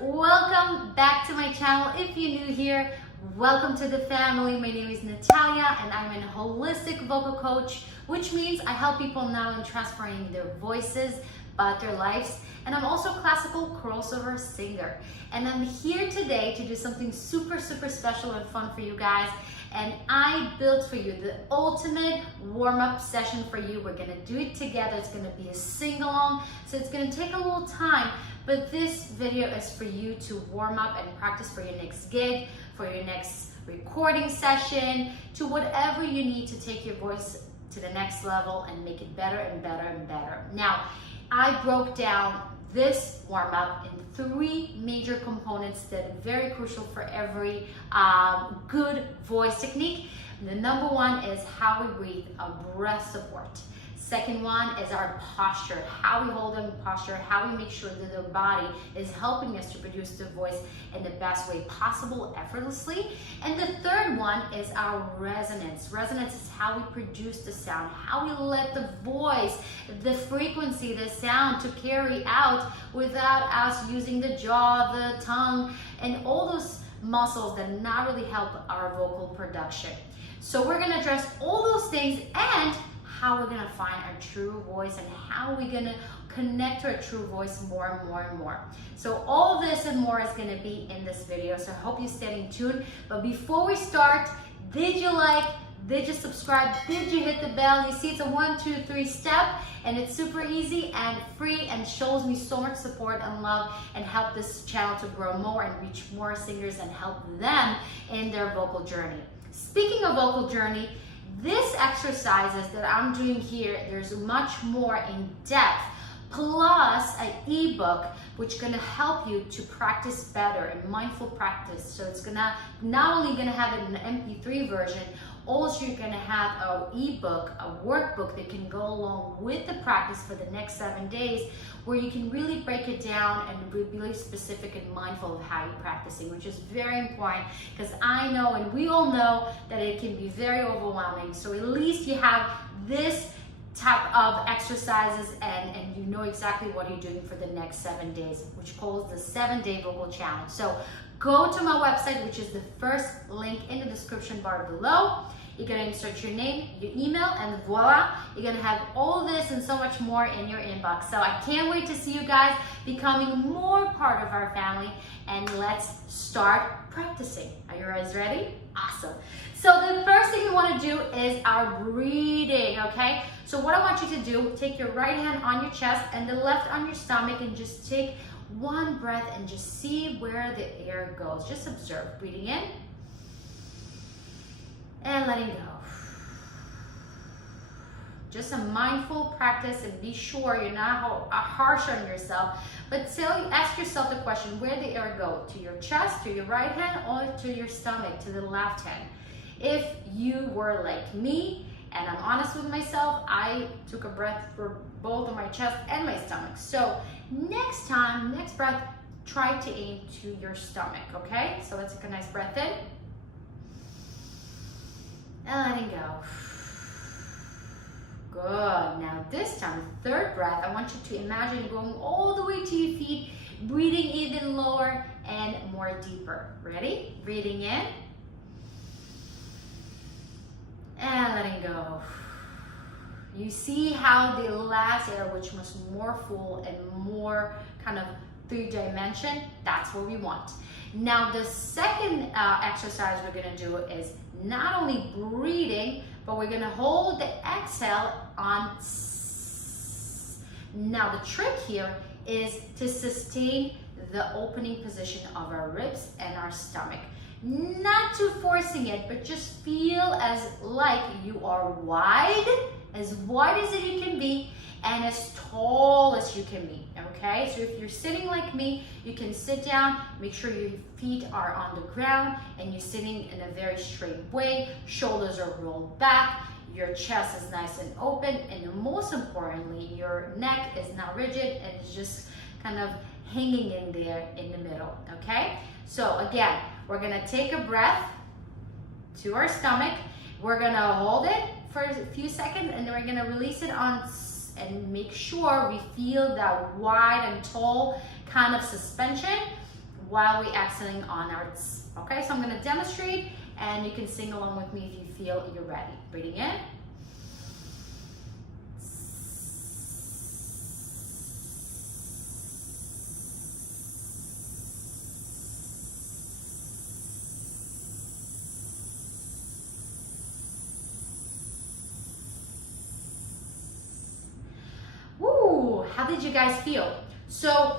welcome back to my channel. If you're new here, welcome to the family. My name is Natalia and I'm a holistic vocal coach, which means I help people now in transferring their voices about their lives. And I'm also a classical crossover singer. And I'm here today to do something super special and fun for you guys. And I built for you the ultimate warm-up session for you. We're gonna do it together. It's gonna be a sing-along, so it's gonna take a little time, but this video is for you to warm up and practice for your next gig, for your next recording session, to whatever you need to take your voice to the next level and make it better and better and better. Now, I broke down this warm-up in 3 major components that are very crucial for every good voice technique. The number one is how we breathe, a breath support. Second one is our posture, how we hold in posture, how we make sure that the body is helping us to produce the voice in the best way possible, effortlessly. And the third one is our resonance. Resonance is how we produce the sound, how we let the voice, the frequency, the sound to carry out without us using the jaw, the tongue, and all those muscles that not really help our vocal production. So we're gonna address all those things and how we're gonna find our true voice and how we're gonna connect to our true voice more and more and more. So all of this and more is gonna be in this video, so I hope you stay tuned. But before we start, did you like, did you subscribe, did you hit the bell? You see it's a 1, 2, 3 step, and it's super easy and free and shows me so much support and love and help this channel to grow more and reach more singers and help them in their vocal journey. Speaking of vocal journey, this exercises that I'm doing here, there's much more in depth, plus an ebook which is gonna help you to practice better and mindful practice. So it's gonna not only gonna have it in an MP3 version, also you're gonna have an ebook, a workbook that can go along with the practice for the next 7 days, where you can really break it down and be really specific and mindful of how you're practicing, which is very important because I know and we all know that it can be very overwhelming. So at least you have this type of exercises and you know exactly what you're doing for the next 7 days, which calls the 7-day vocal challenge. So go to my website, which is the first link in the description bar below. You're gonna insert your name, your email, and voila, you're gonna have all this and so much more in your inbox. So I can't wait to see you guys becoming more part of our family, and let's start practicing. Are you guys ready? Awesome. So the first thing we wanna do is our breathing, okay? So what I want you to do, take your right hand on your chest and the left on your stomach and just take one breath and just see where the air goes. Just observe, breathing in and letting go. Just a mindful practice, and be sure you're not harsh on yourself, but ask yourself the question, where the air go? To your chest, to your right hand, or to your stomach, to the left hand? If you were like me, and I'm honest with myself, I took a breath for both of my chest and my stomach. So next time, next breath, try to aim to your stomach, okay? So let's take a nice breath in. And letting go. Good. Now this time, third breath, I want you to imagine going all the way to your feet, breathing even lower and more deeper. Ready? Breathing in. And letting go. You see how the last air, which was more full and more kind of 3-dimension, that's what we want. Now the second exercise we're gonna do is not only breathing, but we're gonna hold the exhale on S. Now the trick here is to sustain the opening position of our ribs and our stomach. Not too forcing it, but just feel as like you are wide as you can be, and as tall as you can be, okay? So if you're sitting like me, you can sit down, make sure your feet are on the ground, and you're sitting in a very straight way, shoulders are rolled back, your chest is nice and open, and most importantly, your neck is not rigid, and it's just kind of hanging in there in the middle, okay? So again, we're gonna take a breath to our stomach, we're gonna hold it for a few seconds, and then we're gonna release it on S, and make sure we feel that wide and tall kind of suspension. while we exhaling on our tss. Okay, so I'm gonna demonstrate and you can sing along with me if you feel you're ready. Breathing in. Woo, how did you guys feel? So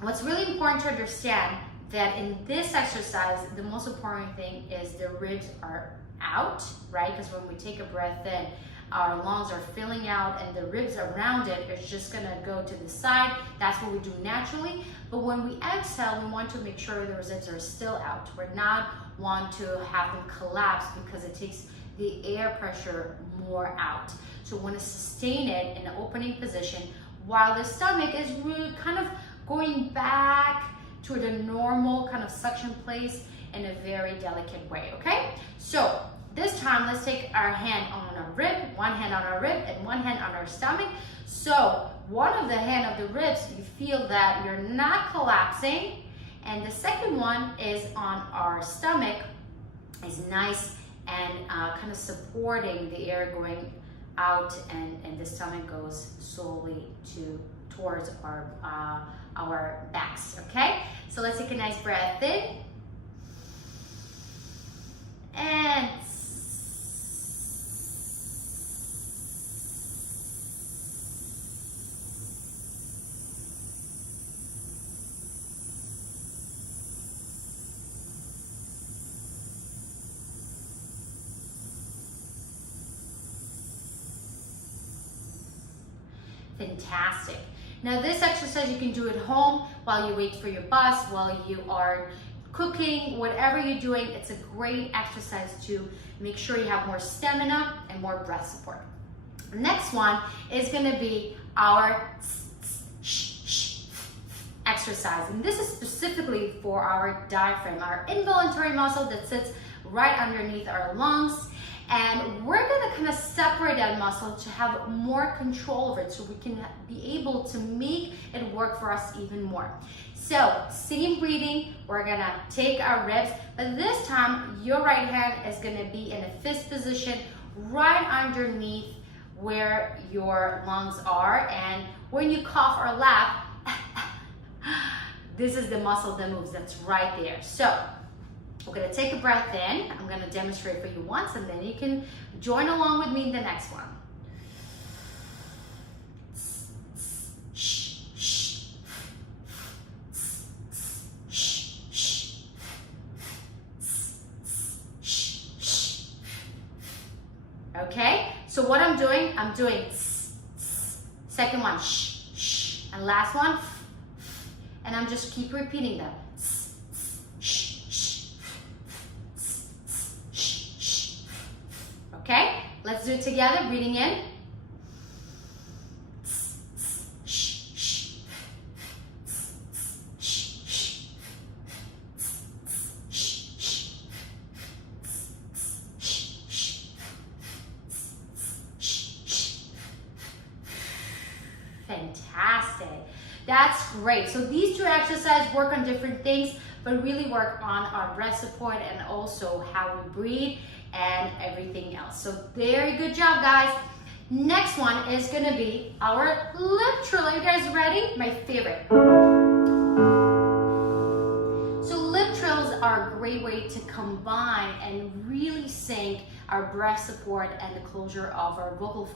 what's really important to understand that in this exercise, the most important thing is the ribs are out, right? Because when we take a breath in, our lungs are filling out and the ribs around it is just gonna go to the side. That's what we do naturally. But when we exhale, we want to make sure the ribs are still out. We're not want to have them collapse because it takes the air pressure more out. So we want to sustain it in an opening position while the stomach is really kind of going back to the normal kind of suction place in a very delicate way, okay? So this time, let's take our hand on our rib, one hand on our rib and one hand on our stomach. So one of the hand of the ribs, you feel that you're not collapsing, and the second one is on our stomach, is nice and kind of supporting the air going out, and the stomach goes slowly towards our backs, okay? So let's take a nice breath in. And fantastic. Now this exercise you can do at home while you wait for your bus, while you are cooking, whatever you're doing. It's a great exercise to make sure you have more stamina and more breath support. Next one is gonna be our exercise. And this is specifically for our diaphragm, our involuntary muscle that sits right underneath our lungs. And we're gonna kind of separate that muscle to have more control over it so we can be able to make it work for us even more. So same breathing, we're gonna take our ribs, but this time your right hand is gonna be in a fist position right underneath where your lungs are. And when you cough or laugh, this is the muscle that moves, that's right there. So we're gonna take a breath in. I'm gonna demonstrate for you once and then you can join along with me in the next one. Okay, so what I'm doing second one, and last one, and I'm just keep repeating them. Okay, let's do it together, breathing in. Fantastic. That's great. So these two exercises work on different things, but really work on our breath support and also how we breathe and everything else. So very good job, guys. Next one is gonna be our lip trill. Are you guys ready? My favorite. So lip trills are a great way to combine and really sync our breath support and the closure of our vocal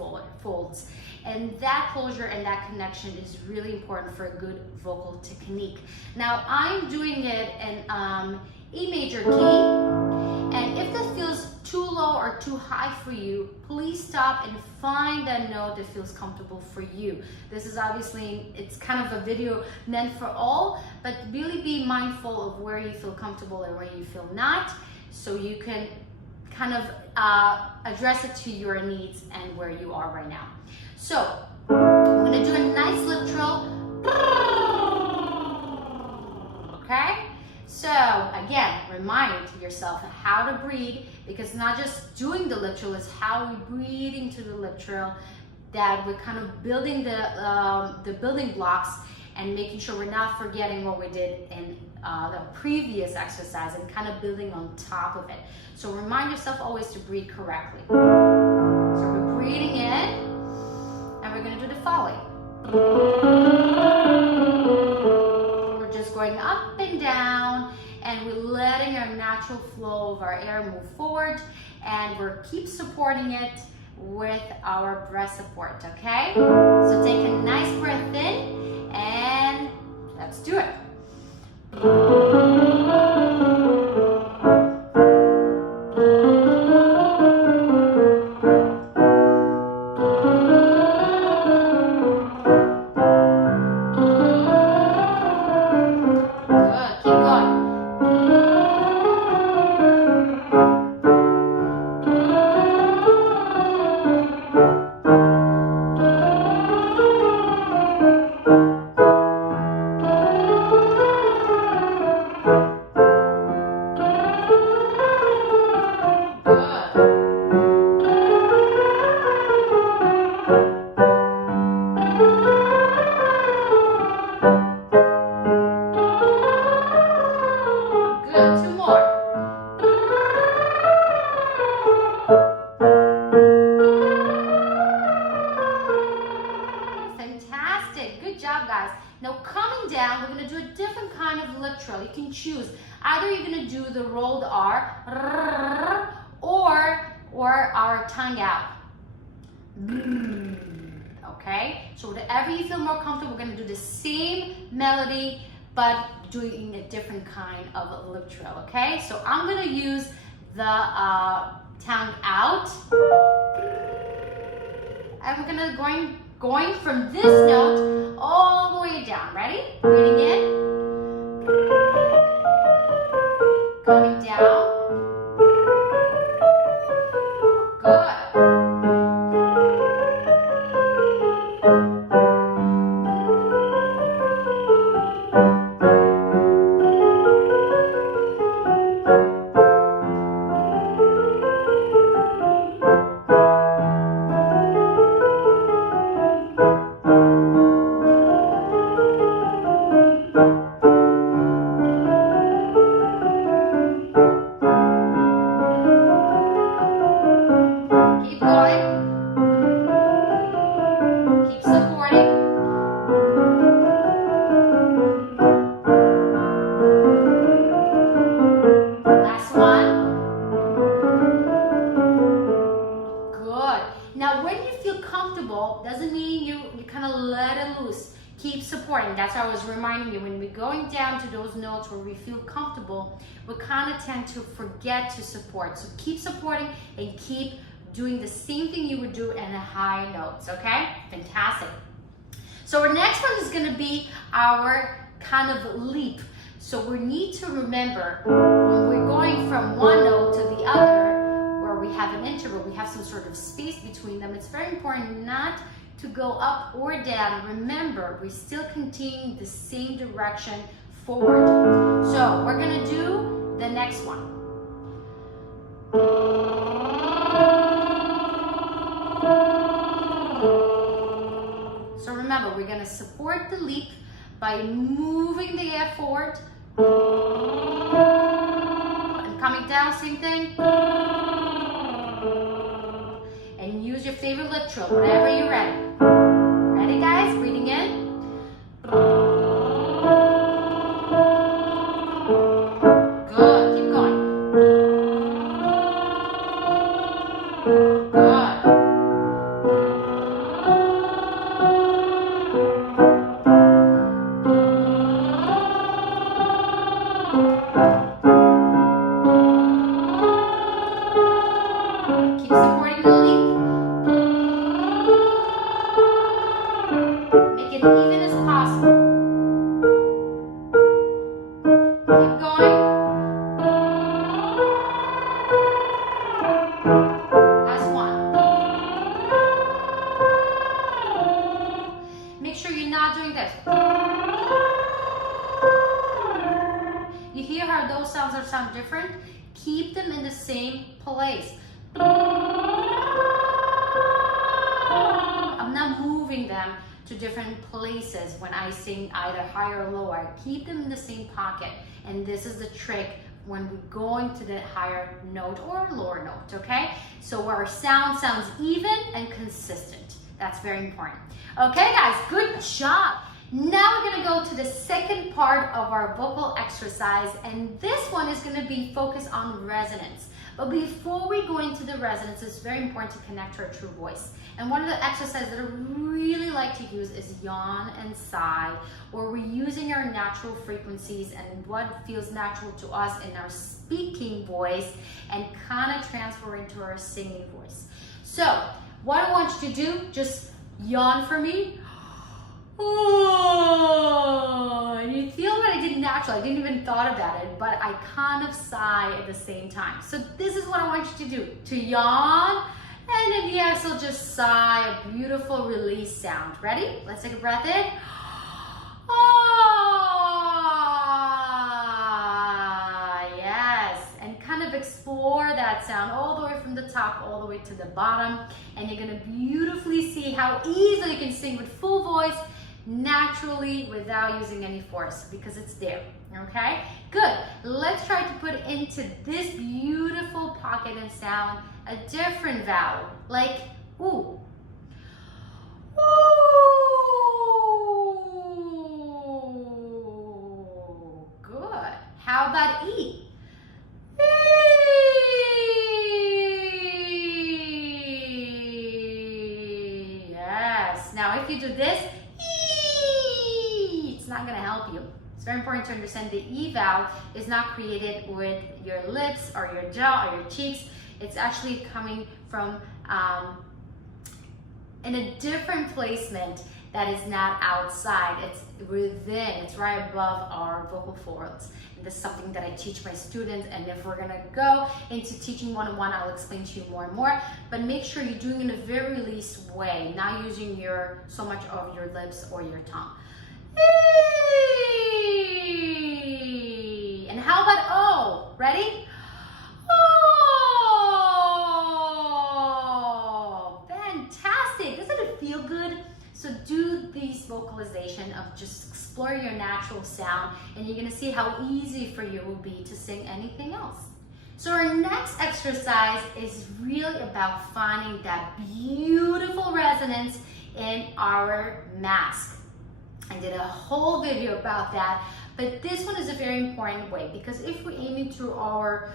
folds. And that closure and that connection is really important for a good vocal technique. Now I'm doing it in E major key, and if that feels too low or too high for you, please stop and find a note that feels comfortable for you. This is obviously, it's kind of a video meant for all, but really be mindful of where you feel comfortable and where you feel not, so you can kind of address it to your needs and where you are right now. So I'm gonna do a nice lip trill. Okay? So again, remind yourself how to breathe, because not just doing the lip trill, is how we breathe into the lip trill that we're kind of building the building blocks and making sure we're not forgetting what we did in the previous exercise and kind of building on top of it. So remind yourself always to breathe correctly. So we're breathing in, and we're going to do the following. We're just going up and down, and we're letting our natural flow of our air move forward, and we're keep supporting it with our breath support, okay? So take a nice breath in, and let's do it. Now coming down, we're going to do a different kind of lip trill. You can choose. Either you're going to do the rolled R or our tongue out. Okay? So whatever you feel more comfortable, we're going to do the same melody but doing a different kind of lip trill. Okay? So I'm going to use the tongue out. And we're going to going from this note all the way down. Ready? Breathing in. Coming down. Good. Doesn't mean you kind of let it loose. Keep supporting. That's why I was reminding you, when we're going down to those notes where we feel comfortable, we kind of tend to forget to support. So keep supporting and keep doing the same thing you would do in the high notes, okay? Fantastic. So our next one is going to be our kind of leap. So we need to remember when we're going from one note to the other, where we have an interval, we have some sort of space between them. It's very important not to go up or down. Remember, we're still continuing the same direction forward. So we're going to do the next one. So remember, we're going to support the leap by moving the air forward and coming down, same thing. And use your favorite lip trill whenever you're ready. Ready, guys? Breathing in. Good. Keep going. Good. Keep supporting the leap. Make it even as possible. Keep going. Last one. Make sure you're not doing this. You hear how those sounds sound different? Keep them in the same place. I'm not moving them to different places when I sing either higher or lower. I keep them in the same pocket, and this is the trick when we're going to the higher note or lower note, okay? So our sound sounds even and consistent. That's very important. Okay, guys, good job. Now we're gonna go to the second part of our vocal exercise, and this one is gonna be focused on resonance. But before we go into the resonance, it's very important to connect to our true voice. And one of the exercises that I really like to use is yawn and sigh, where we're using our natural frequencies and what feels natural to us in our speaking voice and kind of transfer into our singing voice. So what I want you to do, just yawn for me. Oh, and you feel what I did naturally. I didn't even thought about it, but I kind of sigh at the same time. So this is what I want you to do, to yawn, and then the exhale, just sigh, a beautiful release sound. Ready? Let's take a breath in. Ah, yes. And kind of explore that sound all the way from the top, all the way to the bottom. And you're gonna beautifully see how easily you can sing with full voice, naturally, without using any force, because it's there. Okay, good. Let's try to put into this beautiful pocket and sound a different vowel, like ooh. Ooh. Good. How about E? E. Yes. Now if you do this, E, it's not going to help you. It's very important to understand the E vowel is not created with your lips or your jaw or your cheeks. It's actually coming from in a different placement that is not outside. It's within. It's right above our vocal folds. And this is something that I teach my students. And if we're gonna go into teaching one-on-one, I'll explain to you more and more. But make sure you're doing it in a very released way, not using so much of your lips or your tongue. And how about O? Ready? Oh, fantastic. Doesn't it feel good? So do these vocalization of just explore your natural sound, and you're gonna see how easy for you will be to sing anything else. So our next exercise is really about finding that beautiful resonance in our mask. I did a whole video about that, but this one is a very important way, because if we're aiming to our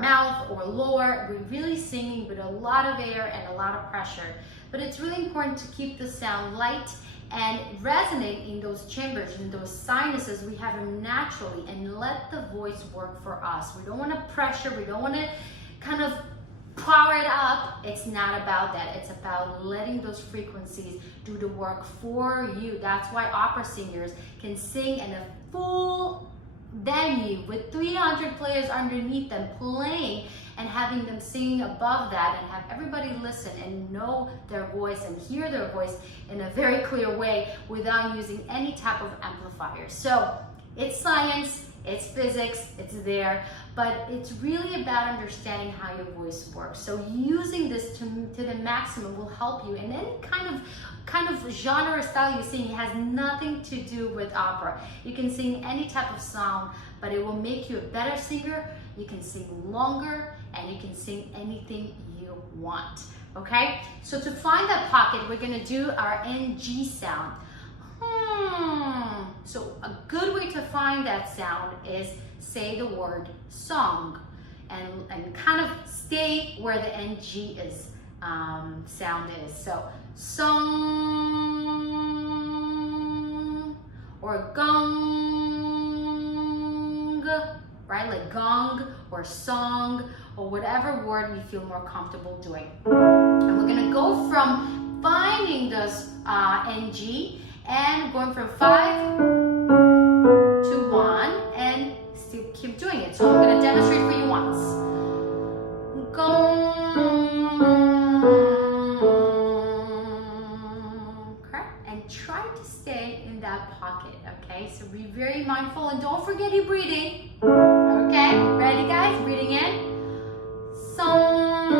mouth or lower, we're really singing with a lot of air and a lot of pressure. But it's really important to keep the sound light and resonate in those chambers, in those sinuses. We have them naturally, and let the voice work for us. We don't want to pressure, we don't want to kind of power it up. It's not about that. It's about letting those frequencies do the work for you. That's why opera singers can sing in a full venue with 300 players underneath them playing, and having them singing above that, and have everybody listen and know their voice and hear their voice in a very clear way without using any type of amplifier. So it's science, it's physics, it's there, but it's really about understanding how your voice works. So using this to the maximum will help you in any kind of genre or style you sing. It has nothing to do with opera. You can sing any type of song, but it will make you a better singer. You can sing longer, and you can sing anything you want. Okay? So to find that pocket, we're gonna do our NG sound. So a good way to find that sound is say the word song, and kind of stay where the NG is sound is. So song or gong, right? Like gong or song or whatever word you feel more comfortable doing. And we're gonna go from finding those NG and going from 5 to 1 and still keep doing it. So I'm going to demonstrate for you once. Gong. Okay, and try to stay in that pocket. Okay, so be very mindful, and don't forget your breathing. Okay, ready guys? Breathing in. Song.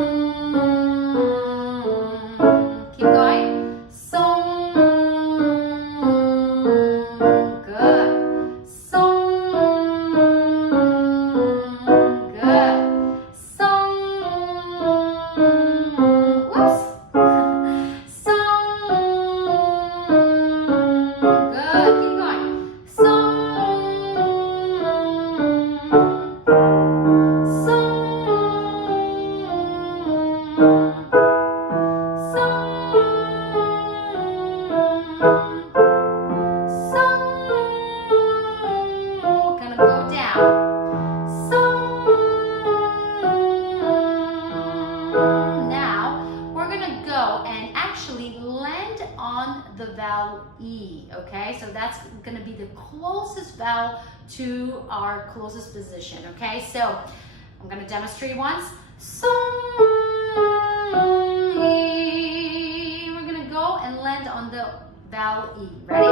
Keep going. Song. down. Now we're gonna go and actually land on the vowel E, okay? So that's gonna be the closest vowel to our closest position, okay? So I'm gonna demonstrate once. E. We're gonna go and land on the vowel E. Ready?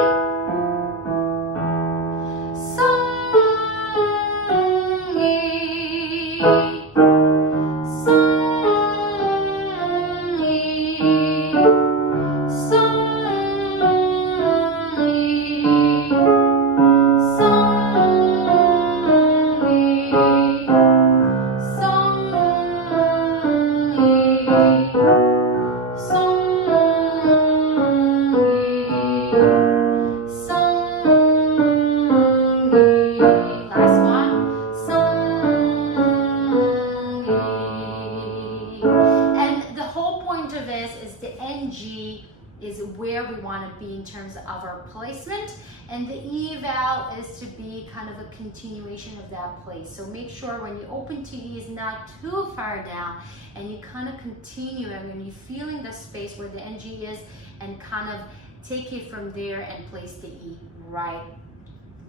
Is where we want to be in terms of our placement, and the E vowel is to be kind of a continuation of that place. So make sure when you open to E is not too far down, and you kind of continue, and when you're feeling the space where the NG is, and kind of take it from there and place the E right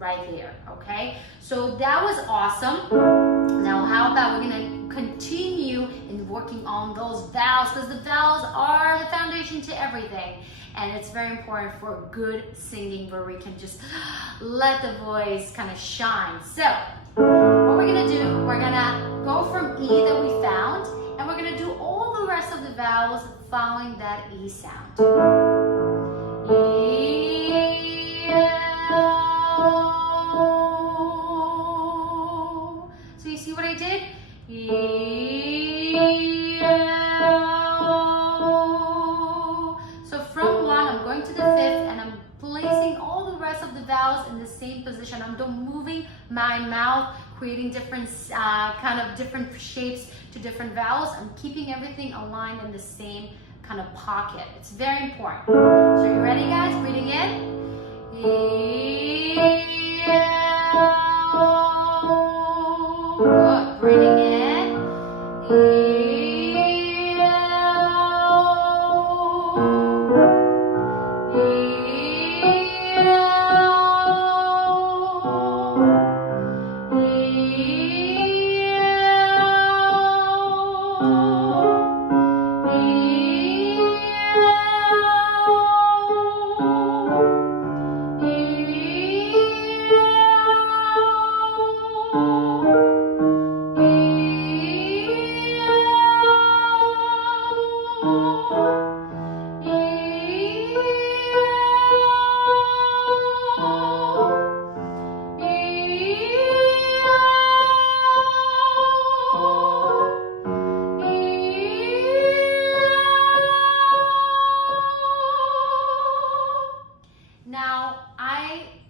there, okay? So that was awesome. Now how about we're gonna continue in working on those vowels, because the vowels are the foundation to everything, and it's very important for good singing where we can just let the voice kind of shine. So what we're gonna do, we're gonna go from E that we found, and we're gonna do all the rest of the vowels following that E sound. E. So you see what I did? So from 1, I'm going to the 5th, and I'm placing all the rest of the vowels in the same position. I'm moving my mouth, creating different kind of different shapes to different vowels. I'm keeping everything aligned in the same kind of pocket. It's very important. So you ready, guys? Breathing in. Good. Breathing in.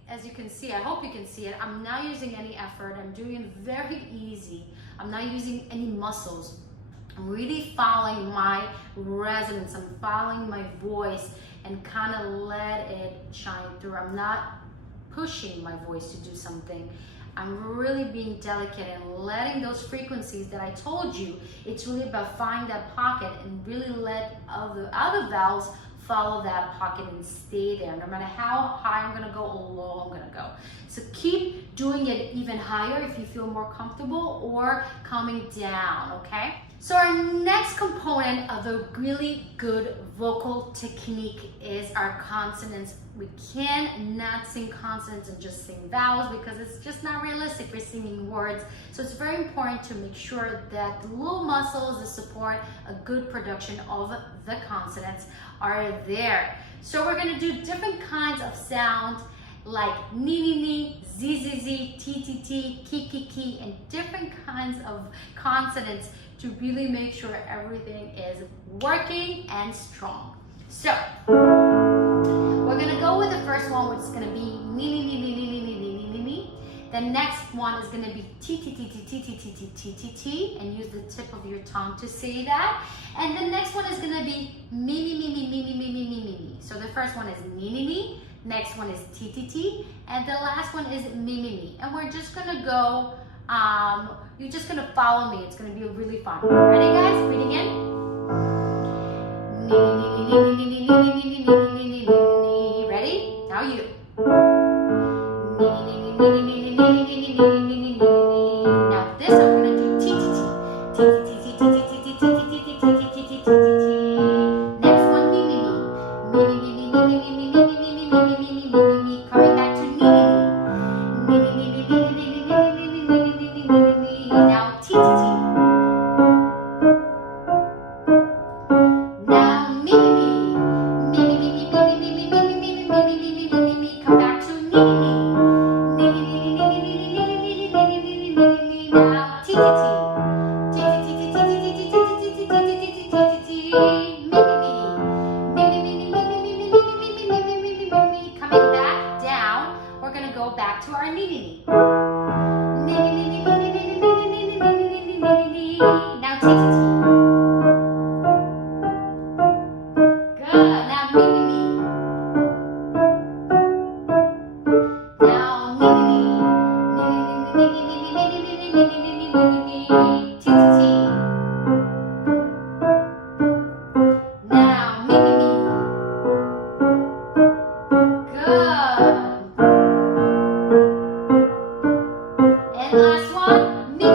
As you can see, I hope you can see it, I'm not using any effort. I'm doing it very easy. I'm not using any muscles. I'm really following my resonance. I'm following my voice and kind of let it shine through. I'm not pushing my voice to do something. I'm really being delicate and letting those frequencies that I told you, it's really about finding that pocket and really let other vowels follow that pocket and stay there. No matter how high I'm gonna go or low I'm gonna go. So keep doing it even higher if you feel more comfortable, or coming down, okay? So our next component of a really good vocal technique is our consonants. We cannot sing consonants and just sing vowels because it's just not realistic for singing words. So it's very important to make sure that the little muscles that support a good production of the consonants are there. So we're gonna do different kinds of sounds like ni ni ni, z z z, t t t, ki ki ki, and different kinds of consonants to really make sure everything is working and strong. So we're gonna go with the first one, which is gonna be ni ni ni ni ni ni ni ni ni ni. The next one is gonna be t t t t t t t t t t t, and use the tip of your tongue to say that. And the next one is gonna be mi mi mi mi mi mi mi mi mi mi mi. So the first one is ni ni ni. Next one is TTT. And the last one is Mi. And we're just gonna go, you're just gonna follow me. It's gonna be really fun. Ready guys? Breathing in. Ready? Now you. Now this I'm gonna do TTT. Next one, Mi. Coming back to Mi. Now TTT. Now Mi. Come back to Mi. Now TTT. Coming back down, we're gonna go back to our ni. Now TTT. Good. Now Mi. Now Mi. TTT. Now Mi. Good. And last one, Mi.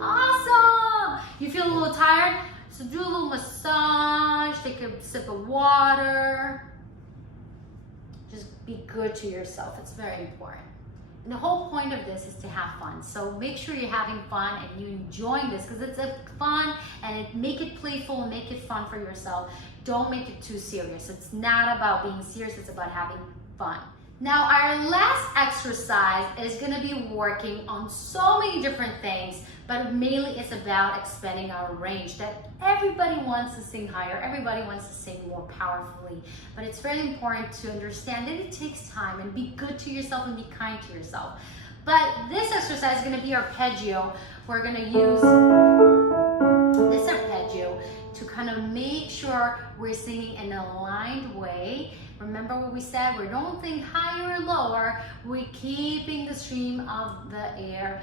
Awesome. You feel a little tired? So do a little massage, take a sip of water. Just be good to yourself. It's very important. And the whole point of this is to have fun. So make sure you're having fun and you enjoying this because it's a fun and make it playful and make it fun for yourself. Don't make it too serious. It's not about being serious, it's about having fun. Now our last exercise is going to be working on so many different things, but mainly it's about expanding our range. That everybody wants to sing higher, everybody wants to sing more powerfully, but it's very important to understand that it takes time and be good to yourself and be kind to yourself. But this exercise is going to be arpeggio. We're going to use this arpeggio to kind of make sure we're singing in an aligned way. Remember what we said, we don't think higher or lower, we're keeping the stream of the air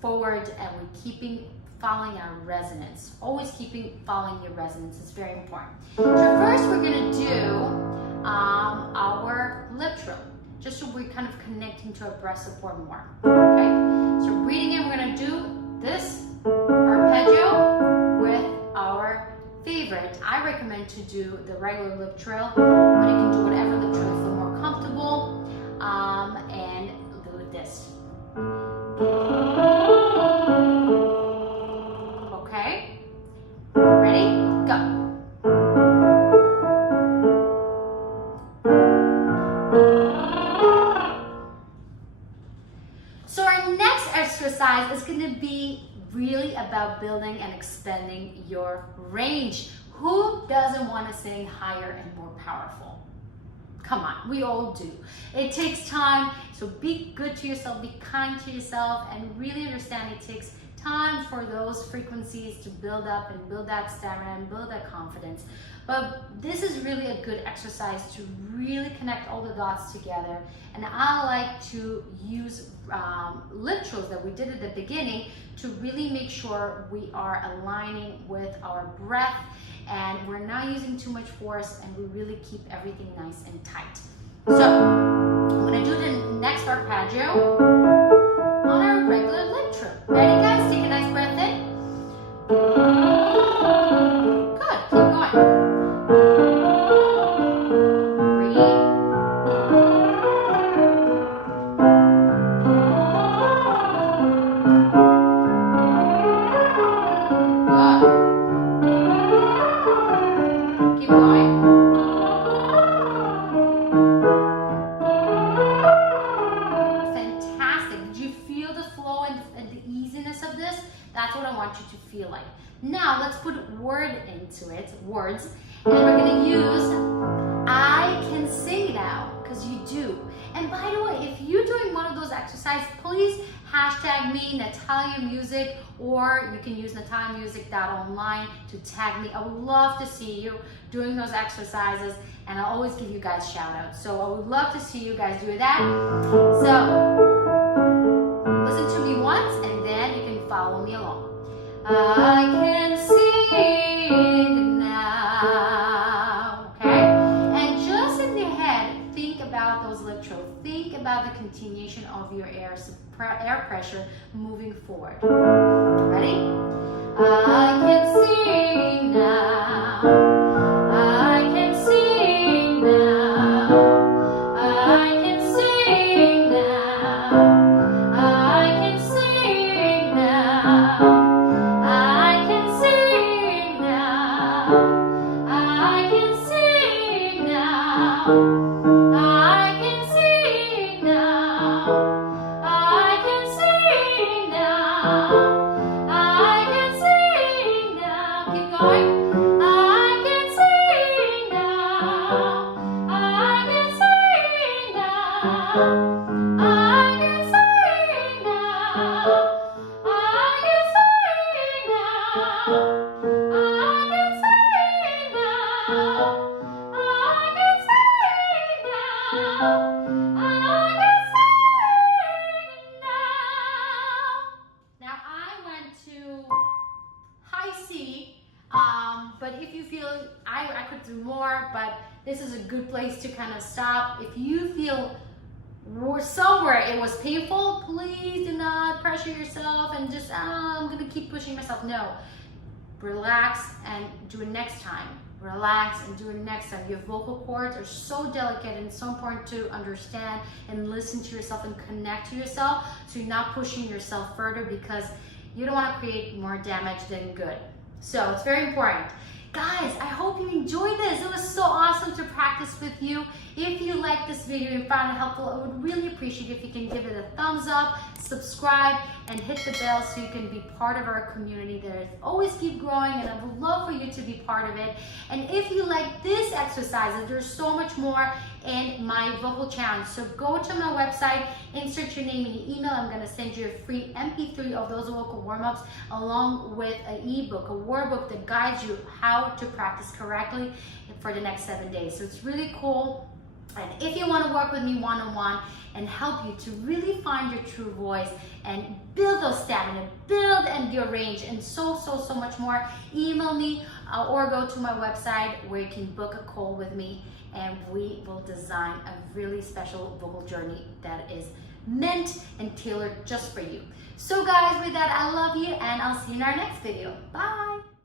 forward and we're keeping following our resonance. Always following your resonance is very important. So first we're gonna do our lip trill, just so we're kind of connecting to our breath support more, okay? So breathing in, we're gonna do this arpeggio with our favorite. I recommend to do the regular lip trill, but you can do whatever lip trill you feel more comfortable, and do this. Okay? Ready? Go. So our next exercise is going to be really about building and expanding your range. Who doesn't want to sing higher and more powerful? Come on, we all do. It takes time, so be good to yourself, be kind to yourself, and really understand it takes time for those frequencies to build up and build that stamina and build that confidence. But this is really a good exercise to really connect all the dots together. And I like to use lip trills that we did at the beginning to really make sure we are aligning with our breath and we're not using too much force and we really keep everything nice and tight. So I'm gonna do the next arpeggio on our regular lip trill. Ready guys? Take a nice breath in. Good, keep going. Breathe. Keep going. Fantastic. Did you feel the flow and the easiness of this? That's what I want you to feel like. Now let's put words, and we're gonna use I can sing now, because you do. And by the way, if you're doing one of those exercises, please have hashtag me, Natalia Music, or you can use nataliamusic.online to tag me. I would love to see you doing those exercises, and I'll always give you guys shout outs. So I would love to see you guys do that. So listen to me once, and then you can follow me along. I can sing now, okay? And just in your head, think about those lip trills. Think about the continuation of your air pressure moving forward. Ready? I can sing now. I can sing now. I can sing now. I can sing now. I can sing now. I can sing now. I can sing now. I can sing now. I can sing now. Keep going. I can sing now. I can sing now. I can sing now. I can sing now. I can sing now. I can sing now. Now I went to high C, but if you feel, I could do more, but this is a good place to kind of stop. If you feel somewhere it was painful, please do not pressure yourself and just, I'm gonna keep pushing myself. No, relax and do it next time. Relax and do it next time. Your vocal cords are so delicate and so important to understand and listen to yourself and connect to yourself, so you're not pushing yourself further, because you don't want to create more damage than good. So it's very important. Guys, I hope you enjoyed this. It was so awesome to practice with you. If you liked this video and found it helpful, I would really appreciate if you can give it a thumbs up, subscribe, and hit the bell so you can be part of our community that is always keep growing, and I would love for you to be part of it. And if you like this exercise, there's so much more in my vocal challenge. So go to my website, insert your name in your email. I'm going to send you a free MP3 of those vocal warm-ups, along with an ebook, a workbook that guides you how to practice correctly for the next 7 days. So it's really cool. And if you want to work with me one-on-one and help you to really find your true voice and build those stamina, build and your range, and so much more, email me or go to my website where you can book a call with me, and we will design a really special vocal journey that is meant and tailored just for you. So guys, with that, I love you, and I'll see you in our next video. Bye!